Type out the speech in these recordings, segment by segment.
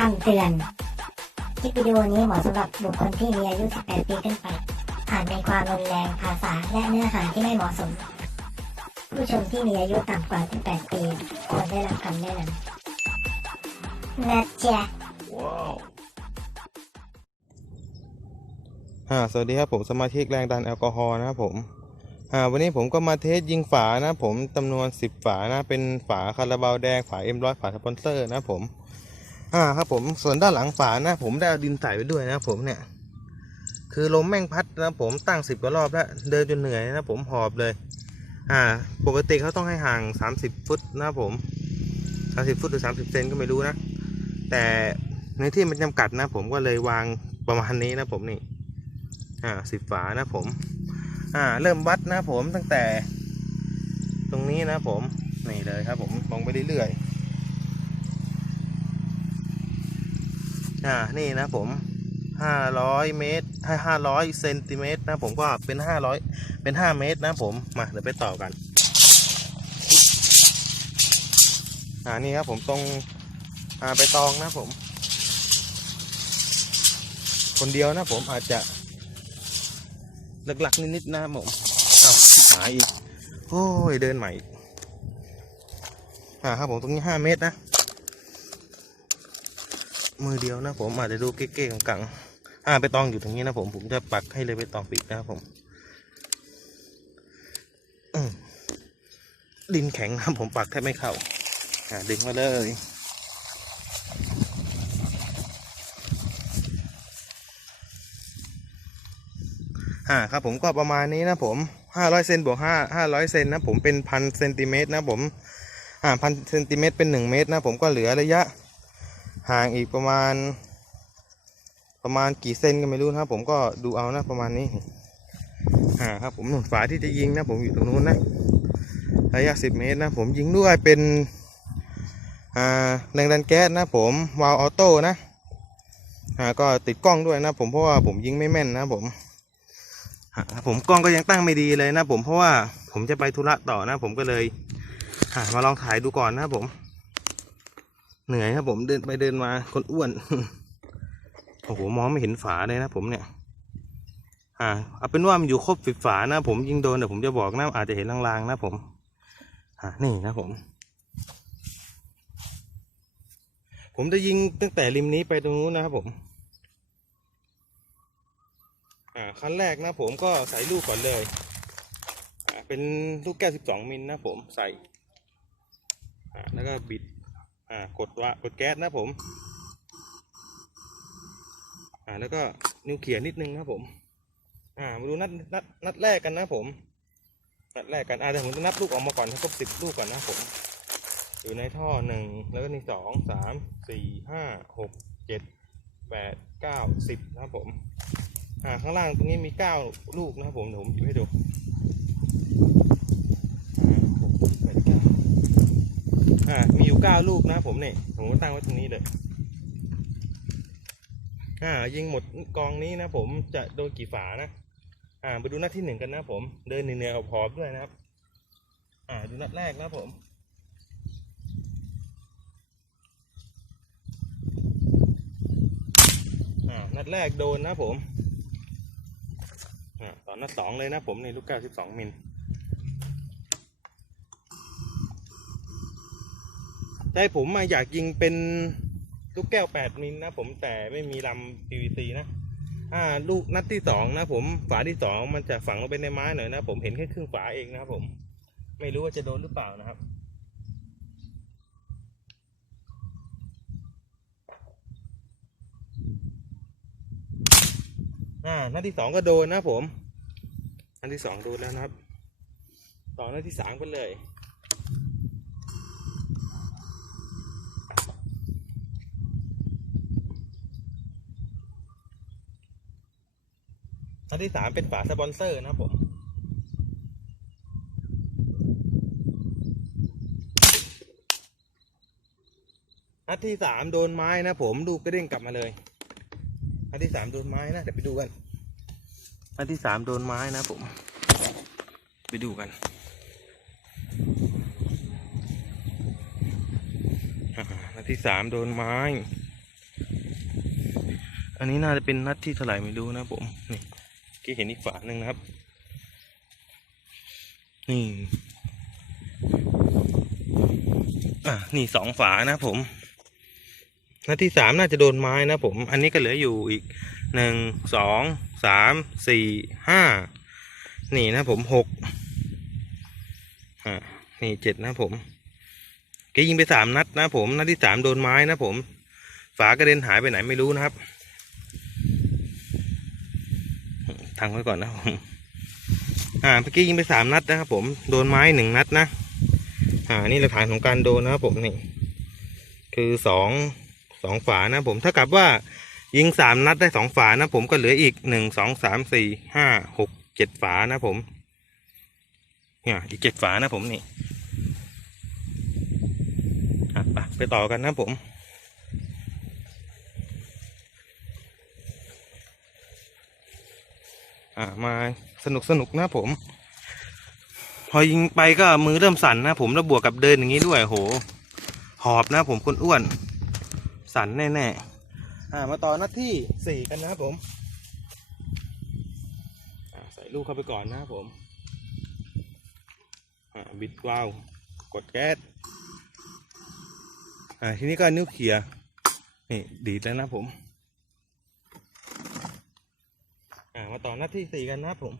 คำเตือน คลิปวิดีโอนี้เหมาะสำหรับบุคคลที่มีอายุ 18 ปีขึ้นไป อาจมีความรุนแรงภาษาและเนื้อหาที่ไม่เหมาะสม ผู้ชมที่มีอายุต่ำกว่า 18 ปีควรได้รับคำแนะนำนะจ๊ะอ่าสวัสดีครับผมสมาชิกแรงดันแอลกอฮอล์นะครับผมอ่าวันนี้ผมก็มาเทสยิงฝานะผมจำนวน 10 ฝานะเป็นฝาคาราบาวแดงฝาเอ็มร้อยฝาสปอนเซอร์นะผม อ่าครับผมส่วนด้านหลังฝานะ ผมได้เอาดินใส่ไปด้วยนะผมเนี่ย คือลมแม่งพัดนะผมตั้ง10กว่ารอบแล้ว เดินจนเหนื่อยนะผมหอบเลย อ่า ปกติเขาต้องให้ห่าง30ฟุตนะผม30ฟุตหรือ30เซนก็ไม่รู้นะ แต่ในที่มันจำกัดนะ ผมก็เลยวางประมาณนี้นะผมนี่ อ่าสิบฝานะผม อ่า เริ่มวัดนะผมตั้งแต่ ตรงนี้นะผมนี่เลยครับผมมองไปเรื่อยๆ อ่านี่นะผมห้าร้อยเมตรให้ห้าร้อยเซนติเมตรนะผมก็เป็นห้าร้อยเป็นห้าเมตรนะผมมาเดี๋ยวไปต่อกันอ่านี่ครับผมตรงอ่าไปตองนะผม คนเดียวนะผมอาจจะหลักๆนิดๆนะผมเอาหายอีกโอ้ยเดินใหม่อีกอ่าครับผมตรงนี้ห้าเมตรนะ มือเดียวนะผมอาจจะดูเก๊ๆกังๆอ่าไปตองอยู่ตรงนี้นะผมผมจะปักให้เลยไปตองปิดนะครับผมอืมดินแข็งนะผมปักแทบไม่เข้าอ่าดึงมาเลยอ่าครับผมก็ประมาณนี้นะผมห้าร้อยเซนบวกห้าห้าร้อยเซนนะผมเป็นพันเซนติเมตรนะผมอ่าพันเซนติเมตรเป็นหนึ่งเมตรนะผมก็เหลือระยะ ห่างอีกประมาณ ประมาณกี่เซนก็ไม่รู้นะครับ ผมก็ดูเอานะประมาณนี้อ่าครับ ผมหนุนฝาที่จะยิงนะ ผมอยู่ตรงนู้นนะระยะสิบเมตรนะ ผมยิงด้วยเป็นอ่าแรงดันแก๊สนะ ผมวาล์วออโต้นะก็ติดกล้องด้วยนะ ผมเพราะว่าผมยิงไม่แม่นนะ ผมอะผมกล้องก็ยังตั้งไม่ดีเลยนะ ผมเพราะว่าผมจะไปธุระต่อนะ ผมก็เลยมาลองถ่ายดูก่อนนะผม เหนื่อยครับผมเดินไปเดินมาคนอ้วน โอ้โหมองไม่เห็นฝาเลยนะผมเนี่ย อ่าเอาเป็นว่ามันอยู่ครบสิบฝานะผมยิงโดนเดี๋ยวผมจะบอกนะอาจจะเห็นลางๆนะผม อ่านี่นะผม ผมจะยิงตั้งแต่ริมนี้ไปตรงนู้นนะครับผม อ่าขั้นแรกนะผมก็ใส่ลูกก่อนเลย อ่าเป็นลูกแก้ว12มิลนะผมใส่ อ่าแล้วก็บิด อ่ากดว่ากดแก๊สนะผม อ่าแล้วก็นิ้วเขียนิดนึงนะผม อ่ามาดูนัดนัดนัดแรกกันนะผมนัดแรกกันอ่าเดี๋ยวผมจะนับลูกออกมาก่อนให้ครบสิบลูกก่อนนะผม อยู่ในท่อหนึ่งแล้วก็นี่สองสามสี่ห้าหกเจ็ดแปดเก้าสิบนะครับผมอ่าข้างล่างตรงนี้มีเก้าลูกนะครับผมเดี๋ยวผมหยิบให้ดูอ่าหกเก้า อ่า มีอยู่เก้าลูกนะผมเนี่ยผมก็ตั้งไว้ตรงนี้เลย อ่า ยิงหมดกองนี้นะผมจะโดนกี่ฝานะ อ่า ไปดูนัดที่หนึ่งกันนะผม เดินเหนื่อยๆหอบๆด้วยนะครับ อ่า ดูนัดแรกนะผมนัดแรกโดนนะผมอ่าตอนนัดสองเลยนะผมในลูกแก้วสิบสองมิล ใจผมมาอยากยิงเป็นลูกแก้วแปดมิลนะผมแต่ไม่มีลำ PVC นะอ่าลูกนัดที่สองนะผมฝาที่สองมันจะฝังลงไปในไม้หน่อยนะผมเห็นแค่ครึ่งฝาเองนะครับผม ไม่รู้ว่าจะโดนหรือเปล่านะครับอ่านัดที่สองก็โดนนะผมนัดที่สองโดนแล้วนะครับ ต่อนัดที่สามกันเลย ที่สามเป็นฝาสปอนเซอร์นะครับผมนัดที่สามโดนไม้นะผมลูกก็เด้งกลับมาเลยนัดที่สามโดนไม้นะเดี๋ยวไปดูกันนัดที่สามโดนไม้นะผม ไปดูกันอ่านัดที่สามโดนไม้ อันนี้น่าจะเป็นนัดที่เท่าไหร่ไม่รู้นะผม นี่ กี้เห็นอีกฝาหนึ่งนะครับ นี่ อะ นี่สองฝานะผมนัดที่สามน่าจะโดนไม้นะผม อันนี้ก็เหลืออยู่อีกหนึ่งสองสามสี่ห้านี่นะผมหกอ่านี่เจ็ดนะผมเกยิงไปสามนัดนะผมนัดที่สามโดนไม้นะผม ฝากระเด็นหายไปไหนไม่รู้นะครับ ทางไว้ก่อนนะผมอ่าเมื่อกี้ยิงไปสามนัดนะครับผมโดนไม้หนึ่งนัดนะ อ่านี่หลักฐานของการโดนนะครับผมนี่ คือสองสองฝานะผมถ้ากับว่ายิงสามนัดได้สองฝานะผมก็เหลืออีกหนึ่งสองสามสี่ห้าหกเจ็ดฝานะผมเนี่ยอีกเจ็ดฝานะผมนี่อะไปต่อกันนะผม อ่ามาสนุกสนุกนะผม พอยิงไปก็มือเริ่มสั่นนะผมแล้วบวกกับเดินอย่างนี้ด้วยโห หอบนะผมคนอ้วน สั่นแน่ๆอ่ามาต่อหน้าที่สี่กันนะครับผมอ่าใส่ลูกเข้าไปก่อนนะครับผมอ่าบิดวาล์วกดแก๊สอ่าทีนี้ก็นิ้วเขี่ยนี่ดีดแล้วนะผม อ่า มาต่อหน้าที่สี่กันนะครับผม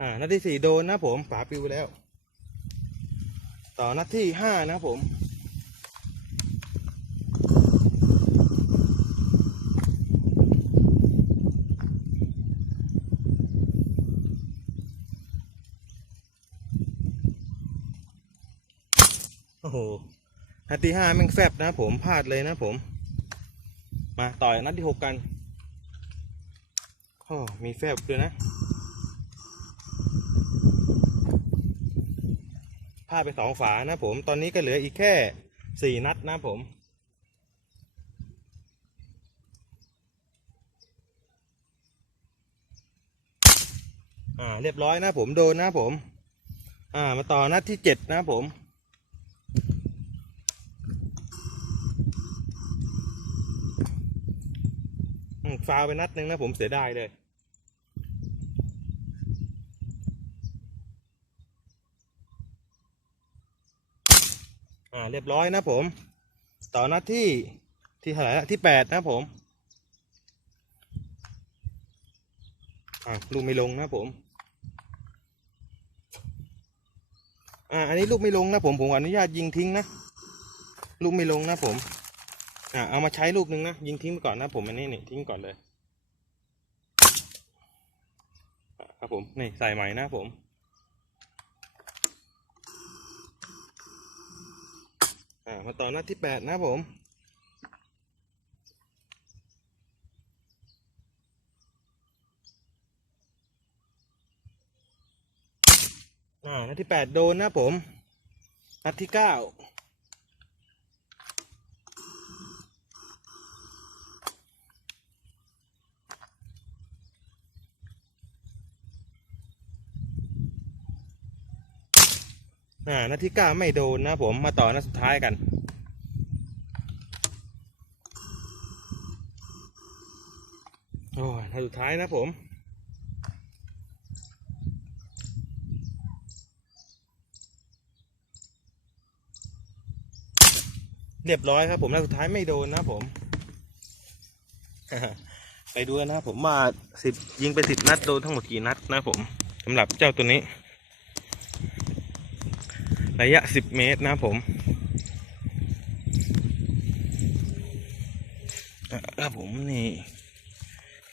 อ่านาที่สี่โดนนะผมฝาปิวแล้ว ต่อนาที่ห้านะผม โอ้โห นัดที่ห้าแม่งแฟบนะผมพลาดเลยนะผม มาต่อยนัดที่หกกันโอ้มีแฟบด้วยนะพลาดไปสองฝานะผมตอนนี้ก็เหลืออีกแค่สี่นัดนะผมอ่าเรียบร้อยนะผมโดนนะผม อ่ามาต่อนัดที่เจ็ดนะผม อืมฟาวไปนัดหนึ่งนะผมเสียดายเลย อ่าเรียบร้อยนะผม ต่อนัดที่ที่เท่าไหร่ละที่แปดนะผมอ่าลูกไม่ลงนะผมอ่าอันนี้ลูกไม่ลงนะผมผมขออนุญาตยิงทิ้งนะ ลูกไม่ลงนะผม อ่าเอามาใช้ลูกหนึ่งนะ ยิงทิ้งไปก่อนนะผมอันนี้นี่ทิ้งก่อนเลยครับผมนี่ใส่ใหม่นะผมอ่ามาต่อหน้าที่แปดนะผมอ่านัดที่แปดโดนนะผมนัดที่เก้า อ่านัดที่เก้าไม่โดนนะผมมาต่อนัดสุดท้ายกัน โอ้ยนัดสุดท้ายนะผมเรียบร้อยครับผมนัดสุดท้ายไม่โดนนะผม ไปดูกันนะผมว่าสิบยิงไปสิบนัดโดนทั้งหมดกี่นัดนะผมสำหรับเจ้าตัวนี้ ระยะ 10 เมตรนะผมอะครับผมนี่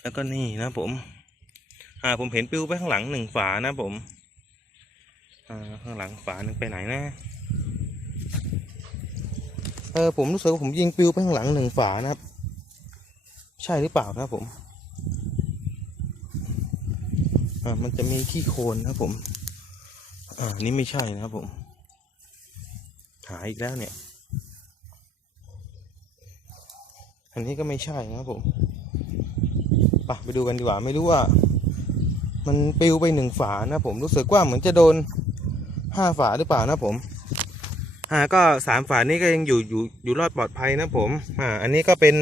แล้วก็นี่นะผม อ่าผมเห็นปิ้วไปข้างหลังหนึ่งฝานะผม อ่าข้างหลังฝาหนึ่งไปไหนนะเออผมรู้สึกว่าผมยิงปิวไปข้างหลังหนึ่งฝานะครับ ใช่หรือเปล่านะครับผมอ่ามันจะมีขี้โคลนนะผม อ่านี่ไม่ใช่นะครับผม หายอีกแล้วเนี่ย อันนี้ก็ไม่ใช่นะครับผมไปไปดูกันดีกว่าไม่รู้ว่า มันปลิวไปหนึ่งฝานะผมรู้สึกว่าเหมือนจะโดนห้าฝาหรือเปล่านะผมอ่าก็สามฝานี้ก็ยังอยู่อยู่อยู่รอดปลอดภัยนะผมอ่าอันนี้ก็เป็น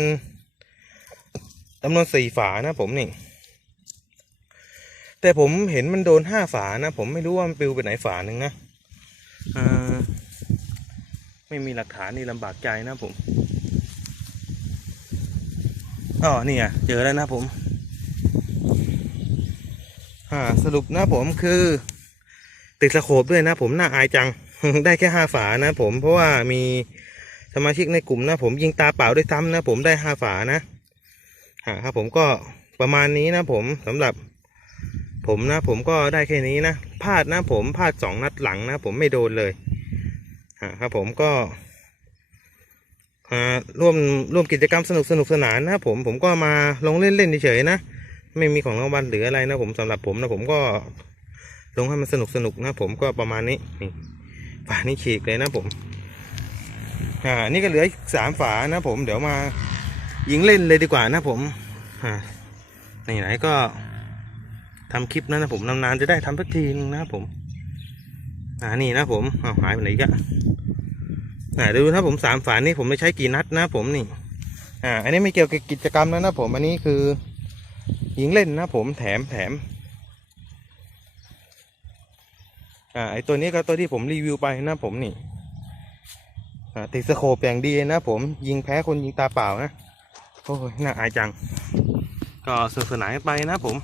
จำนวนสี่ฝานะผมนี่แต่ผมเห็นมันโดนห้าฝานะผมไม่รู้ว่ามันปลิวไปไหนฝาหนึ่งนะอ่า ไม่มีหลักฐานนี่ลำบากใจนะผมอ๋อนี่ไงเจอแล้วนะผมอ่าสรุปนะผมคือติดสโคบด้วยนะผมน่าอายจัง ได้แค่ห้าฝานะผมเพราะว่ามีสมาชิกในกลุ่มนะผมยิงตาเปล่าด้วยซ้ำนะผมได้ห้าฝานะอ่าครับผมก็ประมาณนี้นะผมสำหรับผมนะผมก็ได้แค่นี้นะพลาดนะผมพลาดสองนัดหลังนะผมไม่โดนเลย อ่าครับผมก็อ่าร่วมร่วมกิจกรรมสนุกสนุกสนานนะผมผมก็มาลงเล่นเล่นเฉยๆนะไม่มีของรางวัลหรืออะไรนะผมสำหรับผมนะผมก็ลงให้มันสนุกสนุกนะผมก็ประมาณนี้นี่ฝานี่ฉีกเลยนะผมอ่านี่ก็เหลืออีกสามฝานะผมเดี๋ยวมายิงเล่นเลยดีกว่านะผมอ่าไหนๆก็ทำคลิปนะนะผมนานๆจะได้ทำสักทีนึงนะผม อ่านี่นะผมเอาหายไปไหนกะอ่าดูนะผมสามฝานี่ผมไม่ใช้กี่นัดนะผมนี่ อ่า อันนี้ไม่เกี่ยวกับกิจกรรมแล้วนะผม อันนี้คือยิงเล่นนะผมแถมแถม อ่าไอตัวนี้ก็ตัวที่ผมรีวิวไปนะผมนี่อ่าติดสโคปอย่างดีนะผมยิงแพ้คนยิงตาเปล่านะ โอ้ยน่าอายจัง ก็สนุกสนานไปนะผม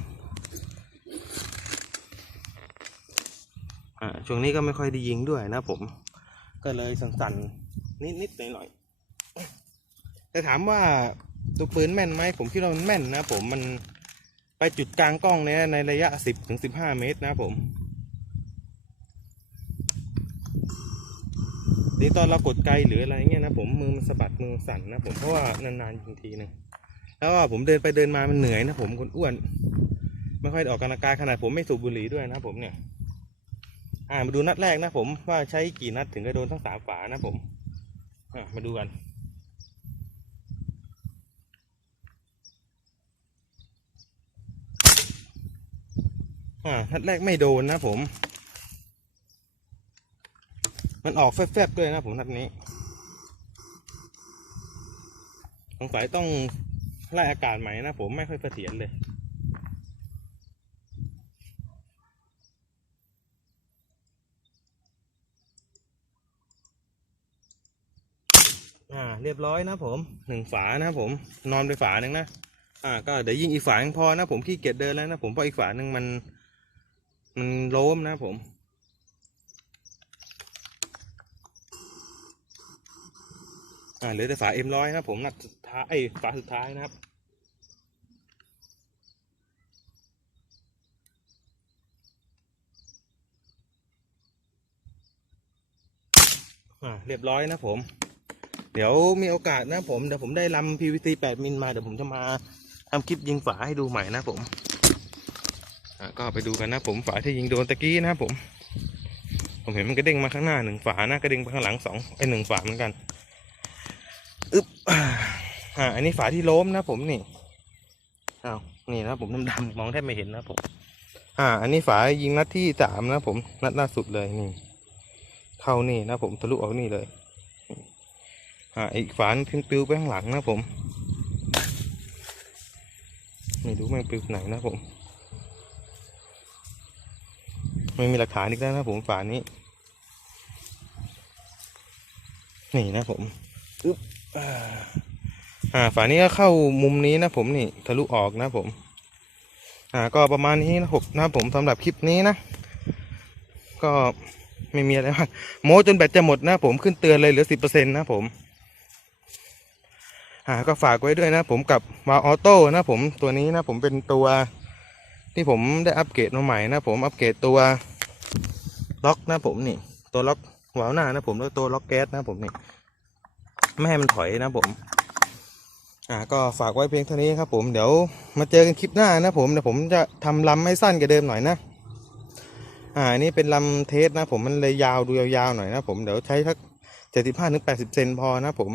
อ่า ช่วงนี้ก็ไม่ค่อยได้ยิงด้วยนะผม ก็เลยสั่นๆ นิดๆหน่อยๆแต่ถามว่าตัวปืนแม่นไหมผมคิดว่ามันแม่นนะผมมันไปจุดกลางกล้องเนี่ยในระยะสิบถึงสิบห้าเมตรนะผมนี่ตอนเรากดไกลหรืออะไรเงี้ยนะผมมือมันสะบัดมือสั่นนะผมเพราะว่านานๆยิงทีหนึ่งแล้วว่าผมเดินไปเดินมามันเหนื่อยนะผมคนอ้วน ไม่ค่อยออกกำลังกายขนาดผมไม่สูบบุหรี่ด้วยนะผมเนี่ย อ่ามาดูนัดแรกนะผมว่าใช้กี่นัดถึงจะโดนทั้งสามฝานะผมอ่ามาดูกันอ่านัดแรกไม่โดนนะผม มันออกแฟบๆด้วยนะผมนัดนี้สงสัยต้องไล่อากาศใหม่นะผมไม่ค่อยเสถียรเลย รียบร้อยนะผมหนึ่งฝานะผม นอนไปฝาหนึ่งนะอ่าก็เดี๋ยวยิงอีกฝาหนึ่งพอนะผมขี้เกียจเดินแล้วนะผมเพราะอีกฝาหนึ่งมัน มันโล้มนะผมอ่าเหลือแต่ฝาเอ็มร้อยนะผมนัดสุดท้ายฝาสุดท้ายนะครับอ่าเรียบร้อยนะผม เดี๋ยวมีโอกาสนะผมเดี๋ยวผมได้ลำ PVC 8มิลมาเดี๋ยวผมจะมาทำคลิปยิงฝาให้ดูใหม่นะผมก็ไปดูกันนะผมฝาที่ยิงโดนตะกี้นะผม ผมเห็นมันกระเด้งมาข้างหน้าหนึ่งฝานะกระเด้งไปข้างหลังสองไอหนึ่งฝาเหมือนกันอึ๊บอ่าอ่าอันนี้ฝาที่ล้มนะผมนี่อ้าวนี่นะผมดำๆมองแทบไม่เห็นนะผม อ่า อันนี้ฝายิงนัดที่สามนะผมนัดล่าสุดเลยนี่ เข้านี่นะผมทะลุออกนี่เลย อ่าอีกฝาขึ้นปลิวไปข้างหลังนะผม ไม่รู้ม่งปลิวไหนนะผม ไม่มีหลักฐานอีกแล้วนะผมฝานนี้ นี่นะผมอึ๊บอ่าอ่าฝานี้ก็เข้ามุมนี้นะผมนี่ทะลุออกนะผม อ่าก็ประมาณนี้นะผมนะผมสำหรับคลิปนี้นะ ก็ไม่มีอะไรมากโม้จนแบตจะหมดนะผมขึ้นเตือนเลยเหลือสิบเปอร์เซ็นต์นะผม อ่าก็ฝากไว้ด้วยนะผมกับวาออโต้นะผมตัวนี้นะผมเป็นตัวที่ผมได้อัปเกรดมาใหม่นะผมอัปเกรดตัวล็อกนะผมนี่ ตัวล็อกวาล์วหน้านะผมแล้วตัวล็อกแก๊สนะผมนี่ไม่ให้มันถอยนะผม อ่าก็ฝากไว้เพียงเท่านี้ครับ ผมเดี๋ยวมาเจอกันคลิปหน้านะผมเดี๋ยวผมจะทำลำให้สั้นกว่าเดิมหน่อยนะอ่านี่เป็นลำเทสนะผมมันเลยยาวดูยาวๆหน่อยนะผมเดี๋ยวใช้สักเจ็ดสิบห้าถึงแปดสิบเซนพอนะผม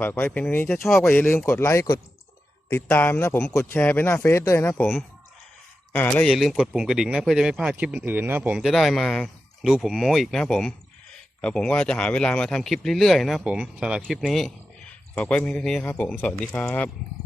ฝากไว้เพียงเท่านี้จะชอบก็อย่าลืมกดไลค์กดติดตามนะผมกดแชร์ไปหน้าเฟซด้วยนะผมอ่าแล้วอย่าลืมกดปุ่มกระดิ่งนะเพื่อจะไม่พลาดคลิปอื่นๆนะผมจะได้มาดูผมโม้อีกนะผมแล้วผมก็จะหาเวลามาทำคลิปเรื่อยๆนะผมสำหรับคลิปนี้ฝากไว้เพียงเท่านี้ครับผมสวัสดีครับ